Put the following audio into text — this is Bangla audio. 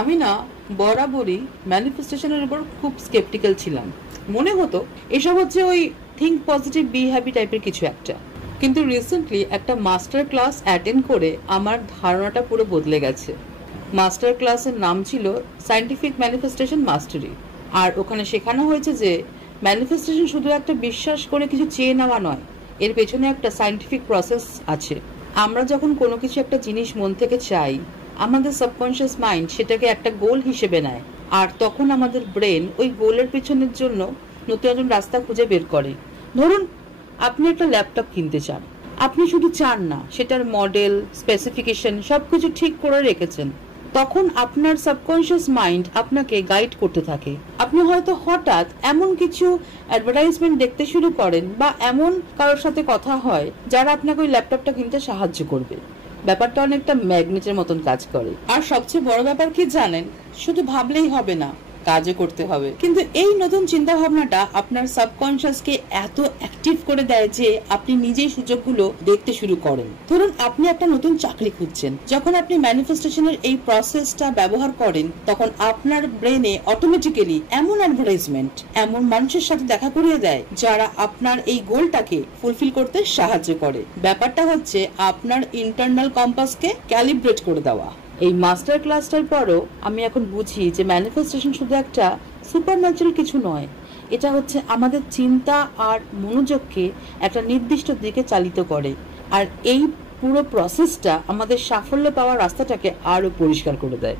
আমি না বরাবরই ম্যানিফেস্টেশনের উপর খুব স্কেপটিক্যাল ছিলাম। মনে হতো এসব হচ্ছে ওই থিঙ্ক পজিটিভ বি হ্যাপি টাইপের কিছু একটা। কিন্তু রিসেন্টলি একটা মাস্টার ক্লাস অ্যাটেন্ড করে আমার ধারণাটা পুরো বদলে গেছে। মাস্টার ক্লাসের নাম ছিল সায়েন্টিফিক ম্যানিফেস্টেশন মাস্টারি। আর ওখানে শেখানো হয়েছে যে ম্যানিফেস্টেশন শুধু একটা বিশ্বাস করে কিছু চেয়ে নেওয়া নয়, এর পেছনে একটা সায়েন্টিফিক প্রসেস আছে। আমরা যখন কোনো কিছু একটা জিনিস মন থেকে চাই, আমাদের সাবকনশিয়াস মাইন্ড সেটাকে একটা গোল হিসেবে নেয়, আর তখন আমাদের ব্রেন ওই গোলের পেছনের জন্য নতুন নতুন রাস্তা খুঁজে বের করে। ধরুন আপনি একটা ল্যাপটপ কিনতে চান, আপনি শুধু চান না, সেটার মডেল, স্পেসিফিকেশন সবকিছু ঠিক করে রেখেছেন। তখন আপনার সাবকনশিয়াস মাইন্ড আপনাকে গাইড করতে থাকে। আপনি হয়তো হঠাৎ এমন কিছু অ্যাডভার্টাইজমেন্ট দেখতে শুরু করেন, বা এমন কারোর সাথে কথা হয় যারা আপনাকে ওই ল্যাপটপটা কিনতে সাহায্য করবে। ব্যাপারটা অনেকটা ম্যাগনেটের মতন কাজ করে। আর সবচেয়ে বড় ব্যাপার কি জানেন, শুধু ভাবলেই হবে না, কাজও করতে হবে। কিন্তু এই নতুন চিন্তা ভাবনাটা আপনার সাবকনশিয়াসকে এত অ্যাক্টিভ করে দেয় যে আপনি নিজেই সুযোগগুলো দেখতে শুরু করেন। ধরুন আপনি একটা নতুন চাকরি খুঁজছেন, যখন আপনি ম্যানিফেস্টেশনের এই প্রসেসটা ব্যবহার করেন, তখন আপনার ব্রেনে অটোমেটিক্যালি এমন অ্যাডভার্টাইজমেন্ট, এমন মানুষের সাথে দেখা করিয়ে দেয় যারা আপনার এই গোলটাকে ফুলফিল করতে সাহায্য করে। ব্যাপারটা হচ্ছে আপনার ইন্টারনাল কম্পাসকে ক্যালিব্রেট করে দেওয়া। এই মাস্টার ক্লাসটার পরও আমি এখন বুঝি যে ম্যানিফেস্টেশন শুধু একটা সুপারন্যাচুরাল কিছু নয়, এটা হচ্ছে আমাদের চিন্তা আর মনোযোগকে একটা নির্দিষ্ট দিকে চালিত করে। আর এই পুরো প্রসেসটা আমাদের সাফল্য পাওয়ার রাস্তাটাকে আরো পরিষ্কার করে দেয়।